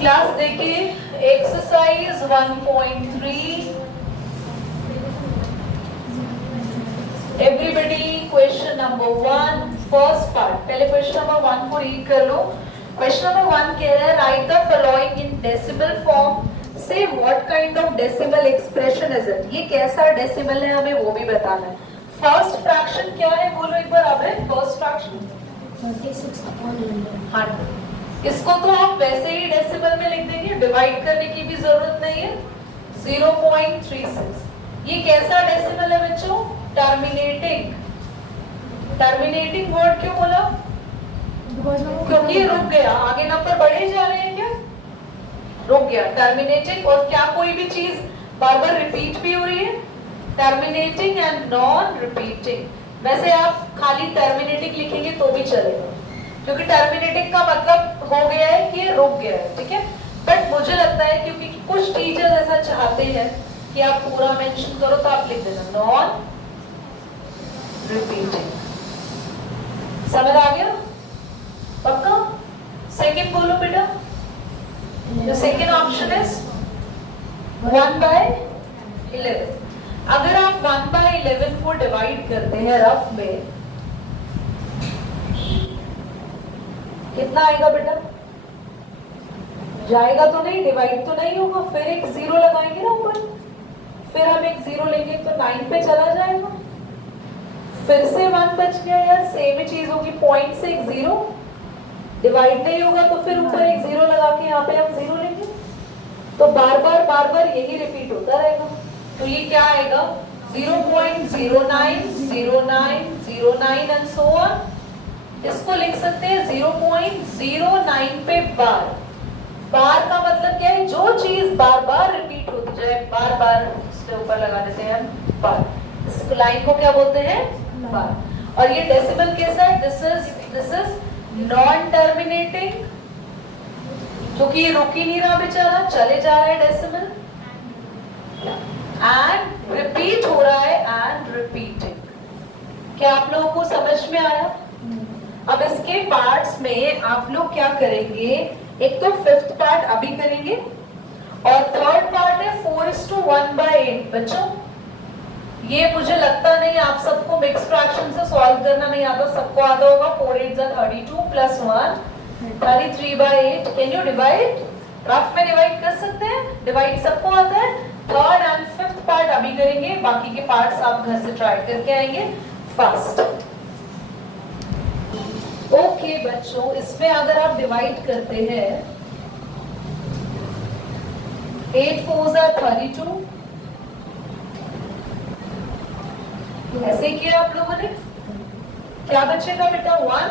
Class देखिए exercise 1.3 everybody question number 1 first part. पहले question number 1 को रीड कर लो। क्वेश्चन नंबर 1 कह रहा है write the following in decimal form, say what kind of decimal expression is it. ये कैसा डेसिमल है हमें वो भी बताना है। फर्स्ट फ्रैक्शन क्या है बोलो एक बार आपने। First fraction 100। इसको तो आप वैसे ही डेसिमल में लिख देंगे, डिवाइड करने की भी जरूरत नहीं है। 0.36। ये कैसा डेसिमल है बच्चों? टर्मिनेटिंग। टर्मिनेटिंग वर्ड क्यों बोला? क्योंकि ये रुक गया। आगे नंबर बढ़े जा रहे हैं क्या? रुक गया। टर्मिनेटिंग। और क्या कोई भी चीज बार बार रिपीट भी हो रही है? Terminating and non repeating. वैसे आप खाली टर्मिनेटिंग लिखेंगे तो भी चलेगा, क्योंकि टर्मिनेटिंग का मतलब हो गया है कि रुक गया है, ठीक है। बट मुझे लगता है क्योंकि कुछ टीचर्स ऐसा चाहते हैं कि आप पूरा मेंशन करो, तो आप लिख देना नॉन रिपीटिंग। समझ आ गया? पक्का? सेकंड बोलो बेटा। The second option is 1/11। अगर आप 1/11 को डिवाइड करते हैं रफ में, कितना आएगा बेटा? जाएगा तो नहीं, डिवाइड तो नहीं होगा। फिर एक 0 लगाएंगे ना ऊपर, फिर हम एक 0 लेंगे तो 9 पे चला जाएगा। फिर से 1 बच गया यार, सेम ही चीज होगी। पॉइंट से एक 0 डिवाइड नहीं होगा तो फिर ऊपर एक 0 लगा के यहाँ पे हम 0 लेंगे, तो बार बार यही रिपीट होता रहेगा। तो ये क्या आएगा? 0.09 09 09 एंड सो ऑन। इसको लिख सकते हैं 0.09 पे बार। बार का मतलब क्या है? जो चीज बार बार रिपीट होती जाए, बार बार इसके ऊपर लगा देते हैं हम बार। इस लाइन को क्या बोलते हैं? बार। और ये डेसिमल कैसा है? दिस इज नॉन टर्मिनेटिंग, क्योंकि ये रुक ही नहीं रहा बेचारा, चले जा रहा है डेसिमल। एंड रिपीट हो रहा है एंड रिपीटिंग। क्या आप लोगों को समझ में आया? अब इसके पार्ट्स में आप लोग क्या करेंगे? एक तो फिफ्थ पार्ट अभी करेंगे और थर्ड पार्ट है 4:1/8। बच्चों ये मुझे लगता नहीं आप सबको मिक्स फ्रैक्शन से सॉल्व करना नहीं आता। सबको आता होगा 4 8 32 plus 1 33/8। Can you divide? Rough में डिवाइड कर सकते हैं? डिवाइड सबको आता है। थर्ड एंड फिफ्थ पार्ट अभी करेंगे, बाकी के पार्ट्स आप घर से ट्राई करके आएंगे फास्ट। ओके बच्चों, इसमें अगर आप डिवाइड करते हैं 8 4 32, ऐसे किया आप लोगों ने। क्या बचेगा बेटा? 1।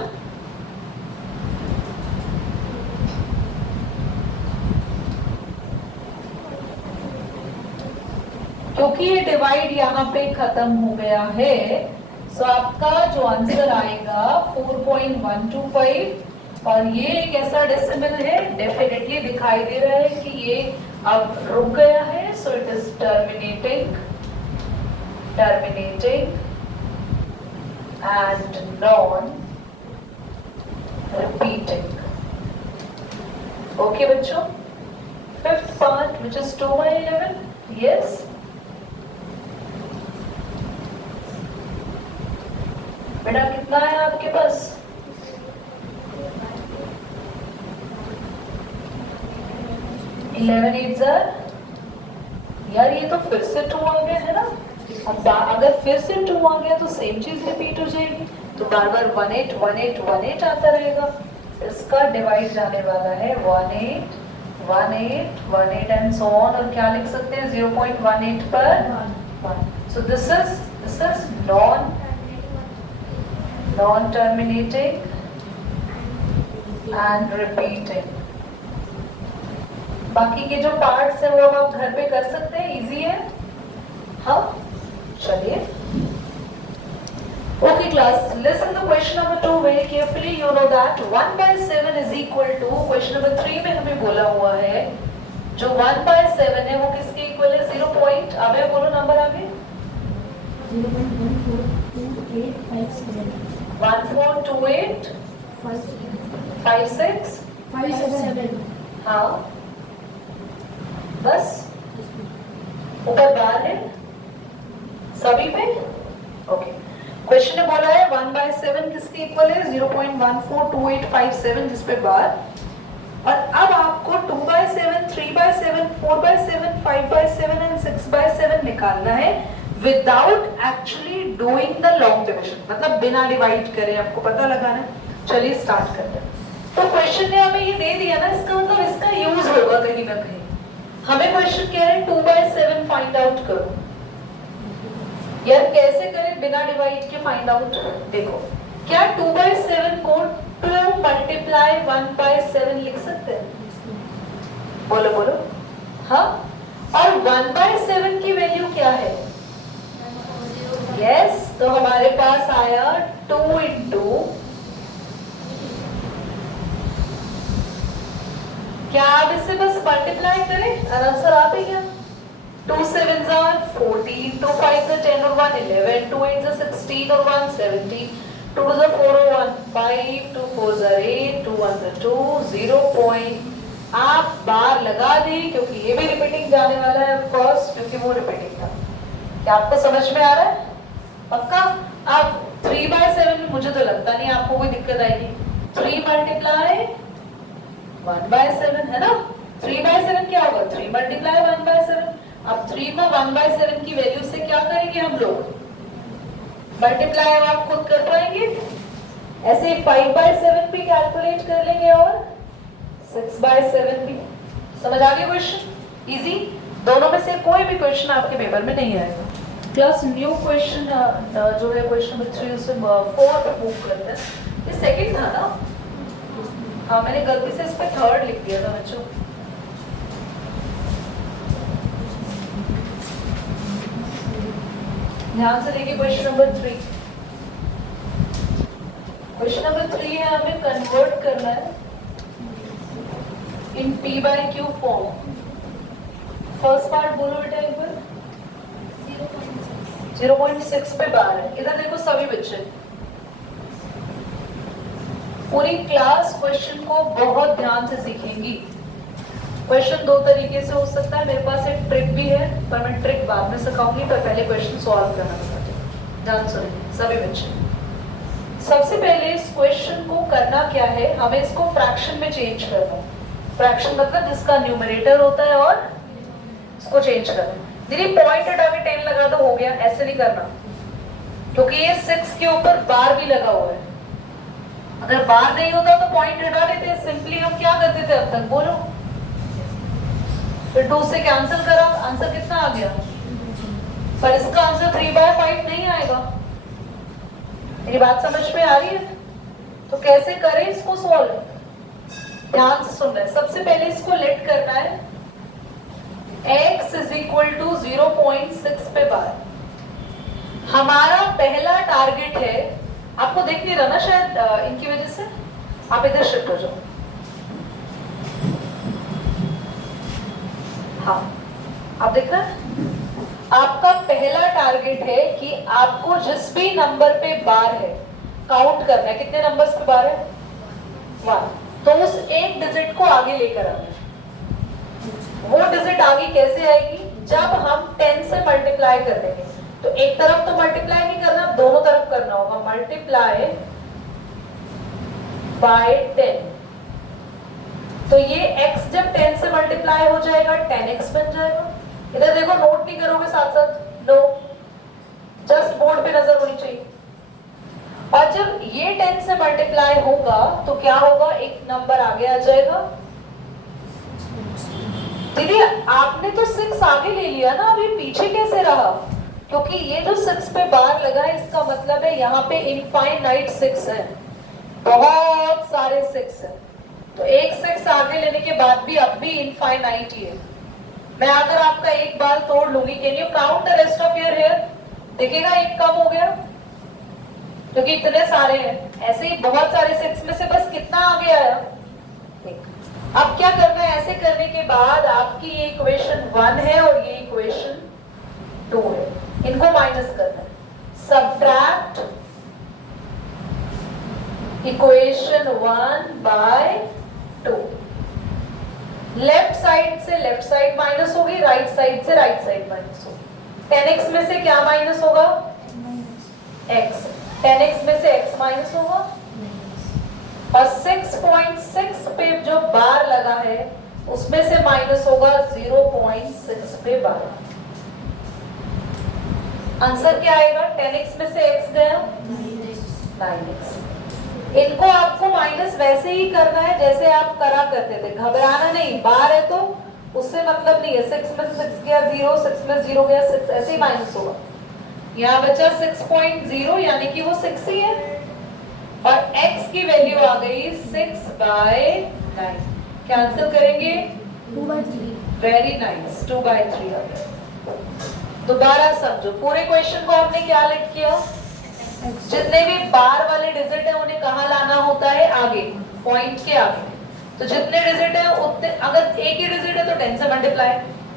क्योंकि ये डिवाइड यहाँ पे खत्म हो गया है, सो आपका जो आंसर आएगा 4.125। और ये एक ऐसा डेसिमल है, डेफिनेटली दिखाई दे रहा है कि ये अब रुक गया है। So it is terminating and non repeating. Okay बच्चों, fifth part which is 2/11। Yes बेटा, कितना है आपके पास? 11 8 यार, ये तो फिर से 2 आ गया है ना। अब अगर फिर से 2 आ गया तो सेम चीज रिपीट हो जाएगी, तो बार बार 18 18 18 आता रहेगा। इसका डिवाइड जाने वाला है 18 18 18 एंड सो ऑन। और क्या लिख सकते हैं? 0.18 पर 1। So this is non-terminating and repeating। बाकी के जो पार्ट्स हैं वो आप घर पे कर सकते हैं, इजी है। हाँ चलिए। Okay class, listen to question number 2 very carefully. You know that 1/7 is equal to, question number 3 में हमें बोला हुआ है जो 1/7 है वो किसके इक्वल है? 0 पॉइंट, अब बोलो नंबर आगे। 1428 56 57। हाँ बस ऊपर बार है सभी पे। ओके, क्वेश्चन ने बोला है 1/7 किसके इक्वल है? 0.142857 जिस पे बार। और अब आपको 2/7, 3/7, 4/7, 5/7 एंड 6/7 निकालना है without actually doing the long division, मतलब बिना डिवाइड करे आपको पता लगाना है। चलिए स्टार्ट करते हैं। तो क्वेश्चन ने हमें ये दे दिया ना, इसका मतलब इसका यूज होगा कहीं ना कहीं। हमें क्वेश्चन कह रहे हैं 2/7 फाइंड आउट करो। यार कैसे करें बिना डिवाइड के फाइंड आउट? देखो, क्या 2/7 को 2 मल्टीप्लाई 1/7 लिख सकते हैं? बोलो बोलो। हाँ, और 1/7 की वैल्यू क्या है? यस, तो हमारे पास आया 2 इंटू, क्या आप इससे बस मल्टीप्लाई करें आंसर आ भी गया। 2 7s are 14, 2 5s are 10 और 1 11, 2 8s are 16 और 1 17, 2 2s are 4 और 1 5, 2 4s are 8, 2 1s are 2, 0 point. आप बार लगा दें क्योंकि ये भी रिपीटिंग जाने वाला है ऑफ कोर्स, क्योंकि वो रिपीटिंग था। क्या आपको समझ में आ रहा है? पक्का? अब 3/7 में मुझे तो लगता नहीं आपको कोई दिक्कत आएगी। 3 मल्टीप्लाई 1/7 है ना। 3/7 क्या होगा? 3 मल्टीप्लाई 1/7। अब 3 में 1/7 की वैल्यू से क्या करेंगे हम लोग? मल्टीप्लाई। अब आप खुद कर पाएंगे ऐसे 5/7 भी कैलकुलेट कर लेंगे और 6/7 भी। समझ आ गया क्वेश्चन? इजी। दोनों में से कोई भी क्वेश्चन आपके पेपर में नहीं आएगा। क्लास न्यू क्वेश्चन जो है क्वेश्चन नंबर 3 से 4 पे मूव करते हैं। ये सेकंड था ना? हाँ, मैंने गलती से इस पे थर्ड लिख दिया था बच्चों। ध्यान से देखिए क्वेश्चन नंबर 3। क्वेश्चन नंबर 3 है, हमें कन्वर्ट करना है इन p/q फॉर्म। फर्स्ट पार्ट बोलो बेटा एक बार। 0.6 पे बार है। इधर देखो सभी बच्चे, पूरी क्लास क्वेश्चन को बहुत ध्यान से सीखेंगी। क्वेश्चन दो तरीके से हो सकता है, मेरे पास एक ट्रिक भी है पर मैं ट्रिक बाद में सिखाऊंगी, पर पहले क्वेश्चन सॉल्व करना बताती हूँ। ध्यान सुनिए सभी बच्चे। सबसे पहले इस क्वेश्चन को करना क्या है, हमें इसको फ्रैक्शन में चेंज करना है। फ्रैक्शन मतलब जिसका न्यूमरेटर होता है और इसको चेंज करना है। दीदी पॉइंट हटा के 10 लगा दो, हो गया। ऐसे नहीं करना क्योंकि ये 6 के ऊपर बार भी लगा हुआ है। अगर बार नहीं होता तो पॉइंट हटा देते। सिंपली हम क्या करते थे अब तक, बोलो। फिर 2 से कैंसिल करा, आंसर कितना आ गया? पर इसका आंसर 3/5 नहीं आएगा। मेरी बात समझ में आ रही है? तो कैसे करें इसको सॉल्व? ध्यान से सुन रहे हैं। सबसे पहले इसको लेट करना है x = 0.6 पे बार। हमारा पहला टारगेट है, आपको देख नहीं रहा ना शायद इनकी वजह से, आप इधर शिफ्ट हो जाओ। हाँ, आप देख रहे हैं? आपका पहला टारगेट है कि आपको जिस भी नंबर पे बार है काउंट करना है। कितने नंबर्स पे बार है? 1। तो उस एक डिजिट को आगे लेकर आना है। वो डिजिट आगे कैसे आएगी? जब हम 10 से मल्टीप्लाई कर देंगे। तो एक तरफ तो मल्टीप्लाई नहीं करना, दोनों तरफ करना होगा। Multiply by 10। तो ये x जब 10 से मल्टीप्लाई हो जाएगा 10x बन जाएगा। इधर देखो, नोट नहीं करोगे साथ साथ, नो, जस्ट बोर्ड पे नजर होनी चाहिए। और जब ये 10 से मल्टीप्लाई होगा तो क्या होगा? एक नंबर आगे आ जाएगा। दीदी आपने तो 6 आगे ले लिया ना, अभी पीछे कैसे रहा? क्योंकि ये जो 6 पे बार लगा है, इसका मतलब है यहाँ पे इनफाइनाइट 6 है, बहुत सारे 6 है। तो एक 6 आगे लेने के बाद भी अब भी इनफाइनाइट ही है। मैं अगर आपका एक बाल तोड़ लूंगी, can you count the rest of your hair? देखिएगा एक कम हो गया क्योंकि इतने सारे हैं। ऐसे ही बहुत सारे 6 में से बस कितना आगे आया? एक। अब क्या करना है? ऐसे करने के बाद आपकी ये इक्वेशन 1 है और ये इक्वेशन 2 है, इनको माइनस करना है। Subtract equation 1 by 2। Left side से लेफ्ट साइड माइनस होगी, राइट साइड से राइट साइड माइनस होगी। 10x में से क्या माइनस होगा? x। 10x में से x माइनस होगा, और 6.6 पे जो बार लगा है उसमें से माइनस होगा 0.6 पे बार। आंसर क्या आएगा? 10x में से x गया 9x। इनको आपको माइनस वैसे ही करना है जैसे आप करा करते थे, घबराना नहीं। बार है तो उससे मतलब नहीं है, 6 में से 6 गया 0, 6 में 0 गया 6, ऐसे ही माइनस होगा। यहाँ बचा 6.0 यानी कि वो 6 ही है, और x की वैल्यू आ गई 6/9। कैंसिल करेंगे 2/3। वेरी नाइस, 2/3 आ गया। दोबारा समझो, पूरे क्वेश्चन को हमने क्या लिख किया? जितने भी बार वाले डिजिट है उन्हें कहाँ लाना होता है? आगे, पॉइंट के आगे। तो जितने डिजिट है उतने, अगर एक ही डिजिट है तो 10 से मल्टीप्लाई,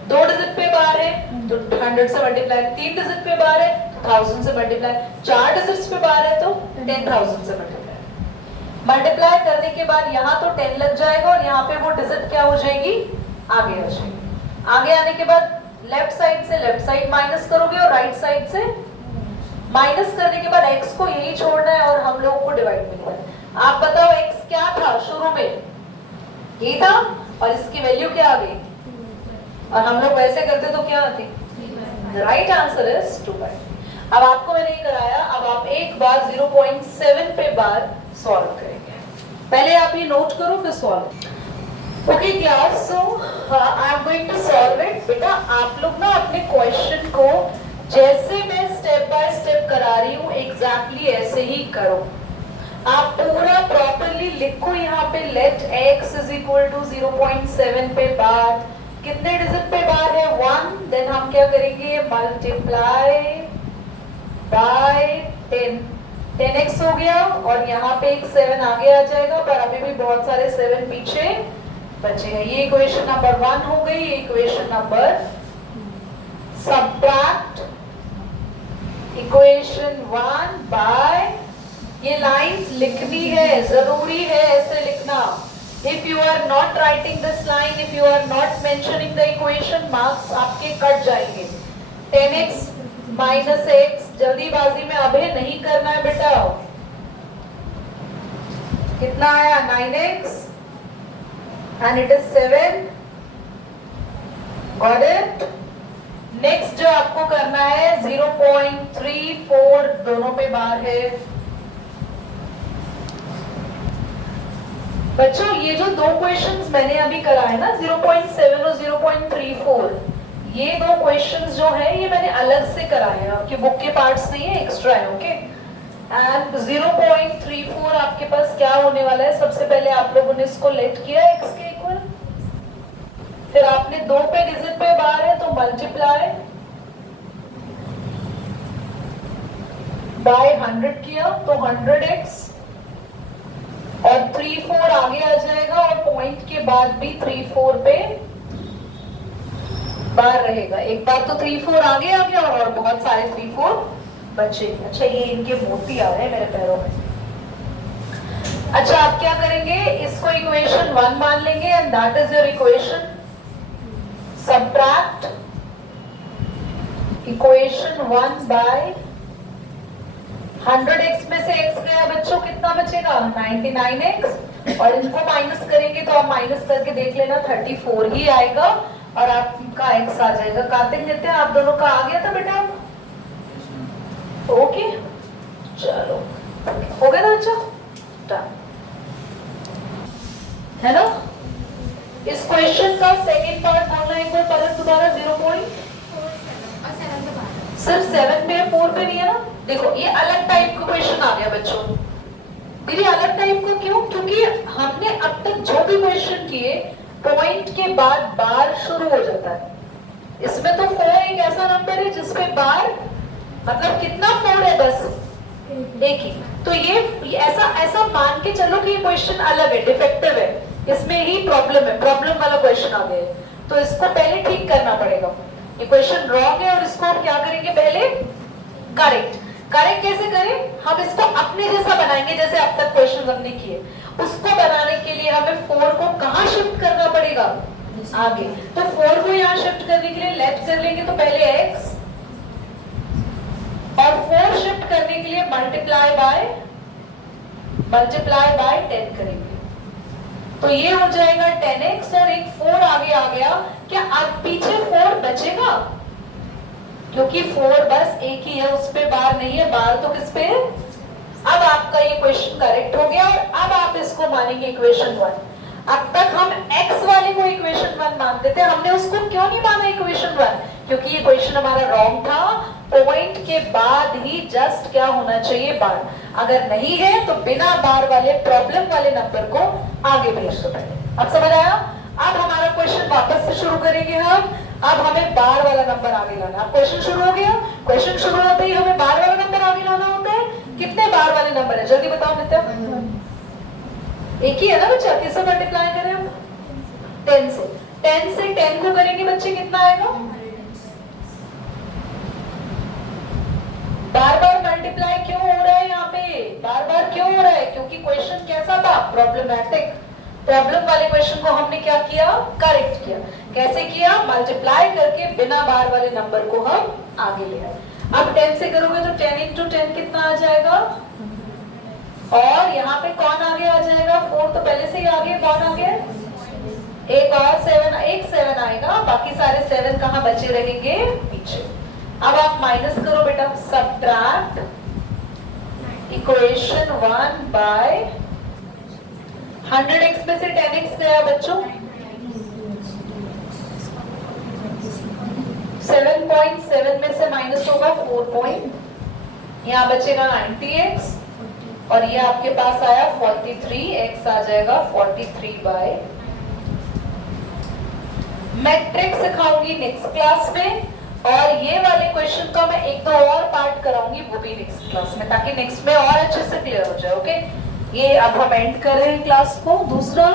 2 डिजिट पे बार है तो 100 से मल्टीप्लाई, 3 डिजिट पे बार है तो 1000 से मल्टीप्लाई, 4 डिजिट्स पे बार है तो 10,000 से मल्टीप्लाई। मल्टीप्लाई करने के बाद यहाँ तो 10 लग जाएगा और यहाँ पे वो डिजिट क्या हो जाएगी? आगे आ जाएगी। आगे आने के बाद लेफ्ट साइड से लेफ्ट साइड माइनस करोगे और राइट साइड से माइनस करने के बाद x को यही छोड़ना है और हम लोगों को डिवाइड मिलेगा। आप बताओ x क्या था शुरू में? ये था, और इसकी वैल्यू क्या आ गई? और हम लोग वैसे करते तो क्या आती? Right answer is 2/3। अब आपको मैंने ये कराया, अब आप एक बार 0.7 पे बार सॉल्व करेंगे। पहले आप ये नोट करो फिर solve. Okay class, so I am going to solve it. बेटा आप लोग ना अपने क्वेश्चन को जैसे मैं स्टेप बाय स्टेप करा रही हूँ एग्जैक्टली ऐसे ही करो। आप पूरा प्रॉपरली लिखो यहाँ पे, let x is equal to 0.7 पे बार, कितने डिजिट पे बार है? 1। देन हम क्या करेंगे? मल्टीप्लाई बाय 10, 10x हो गया, और यहाँ पे एक 7 आगे आ जाएगा, पर अभी भी बहुत सारे 7 पीछे बचेगा। ये इक्वेशन नंबर 1 हो गई। ये equation number, subtract equation 1 by, ये लाइंस लिखनी है, जरूरी है ऐसे लिखना। If you are not writing this line, if you are not mentioning the equation, marks आपके कट जाएंगे। 10x माइनस x जल्दीबाजी में अभी नहीं करना है बेटा। कितना आया? 9x and it is 7। Got it? Next जो आपको करना है 0.34, दोनों पे बार है। बच्चों ये जो दो क्वेश्चंस मैंने अभी कराए ना, 0.7 और 0.34, ये दो क्वेश्चंस जो है ये मैंने अलग से कराए हैं, आपके बुक के पार्ट्स नहीं है, एक्स्ट्रा है। ओके, एंड 0.34 आपके पास क्या होने वाला है? सबसे पहले आप लोगों ने इसको लेट किया x के इक्वल, फिर आपने 2 पे डिजिट पे बार है तो मल्टीप्लाई बाय 100 किया तो 100x, और 34 आगे आ जाएगा, और पॉइंट के बाद भी 34 पे बार रहेगा। एक बार तो 34 आगे आ गया और बहुत सारे 34 बचे। अच्छा ये इनके मोती आ रहे हैं मेरे पैरों में। अच्छा आप क्या करेंगे? इसको इक्वेशन 1 मान लेंगे, and that is your equation. Subtract equation 1 by 100x में से x गया बच्चों, कितना बचेगा? 99x, और इनको माइनस करेंगे तो आप माइनस करके देख लेना 34 ही आएगा, और आपका x आ जाएगा। कार्तिक नित्य आप दोनों का आ गया था बेटा? ओके चलो हो गया ना? अच्छा डन है ना? इस क्वेश्चन का सेकंड पार्ट बोलना एक बार परत दोबारा। 0.7 सिर्फ 7 पे है, 4 पे नहीं है ना? देखो ये अलग टाइप का क्वेश्चन आ गया बच्चों। दीदी अलग टाइप का क्यों? क्योंकि हमने अब तक जो भी क्वेश्चन किए पॉइंट के बाद बार शुरू हो जाता है। इसमें तो 4 एक ऐसा नंबर है जिसपे बार मतलब कितना 4 है? 10 एक ही। तो ये ऐसा मान के चलो कि ये क्वेश्चन अलग है, डिफेक्टिव है, इसमें ही प्रॉब्लम है, प्रॉब्लम वाला क्वेश्चन आ गया, तो इसको पहले ठीक करना पड़ेगा। ये क्वेश्चन रॉन्ग है और इसको हम क्या करेंगे? पहले करेक्ट। करेक्ट कैसे करें? हम इसको अपने जैसा बनाएंगे, जैसे अब तक क्वेश्चन हमने किए। उसको बनाने के लिए हमें 4 को कहां शिफ्ट करना पड़ेगा? आगे। तो 4 को यहाँ शिफ्ट करने के लिए लेफ्ट कर लेंगे तो पहले x और 4 शिफ्ट करने के लिए मल्टीप्लाई बाय 10 करेंगे। तो ये हो जाएगा 10x और एक 4 आगे आ गया। क्या अब पीछे 4 बचेगा? क्योंकि 4 बस एक ही है, उस पे बार नहीं है, बार तो किस पे है? अब आपका ये क्वेश्चन करेक्ट हो गया और अब आप इसको मानेंगे इक्वेशन 1। अब तक हम x वाले को इक्वेशन 1 मानते थे, हमने उसको क्यों नहीं माना इक्वेशन 1? क्योंकि ये क्वेश्चन हमारा रॉन्ग था। पॉइंट के बाद ही जस्ट क्या होना चाहिए? बार। अगर नहीं है तो बिना बार वाले प्रॉब्लम वाले नंबर को आगे भेज दो पहले। अब समझ आया? अब हमारा क्वेश्चन वापस से शुरू करेंगे हम। अब हमें बार वाला नंबर आगे लाना। अब क्वेश्चन शुरू हो गया। क्वेश्चन शुरू होते ही हमें बार वाला नंबर आगे लाना होता है। कितने बार वाले नंबर है? जल्दी बताओ नित्या। एक ही है ना बच्चा? किससे मल्टीप्लाई करें हम? 10 से। 10 से 10 को करेंगे बच्चे, कितना आएगा? बार बार मल्टीप्लाई क्यों हो रहा है यहाँ पे? बार बार क्यों हो रहा है? क्योंकि क्वेश्चन कैसा था? प्रॉब्लमैटिक। प्रॉब्लम वाले क्वेश्चन को हमने क्या किया? करेक्ट किया। कैसे किया? मल्टीप्लाई करके बिना बार वाले नंबर को हम आगे ले आए। अब 10 से करोगे तो 10 into 10 कितना आ जाएगा? और यहाँ पे कौन आगे आ जाएगा? 4 तो पहले से ही आगे, कौन आगे? एक और 7, एक 7 आएगा, बाकी सारे 7 कहाँ बचे रहेंगे? पीछे। अब आप माइनस करो बेटा, सब्ट्रैक्ट इक्वेशन 1 बाय 100x में से 10x गया बच्चों, 7.7 में से माइनस होगा 4. यहाँ बचेगा 90x और ये आपके पास आया 43, x आ जाएगा 43 बाय। मैं ट्रिक सिखाऊंगी नेक्स्ट क्लास में और ये वाले क्वेश्चन का मैं एक दो और पार्ट कराऊंगी, वो भी नेक्स्ट क्लास में, ताकि नेक्स्ट में और अच्छे से क्लियर हो जाए। ओके, ये अब हम एंड कर रहे हैं क्लास को। दूसरा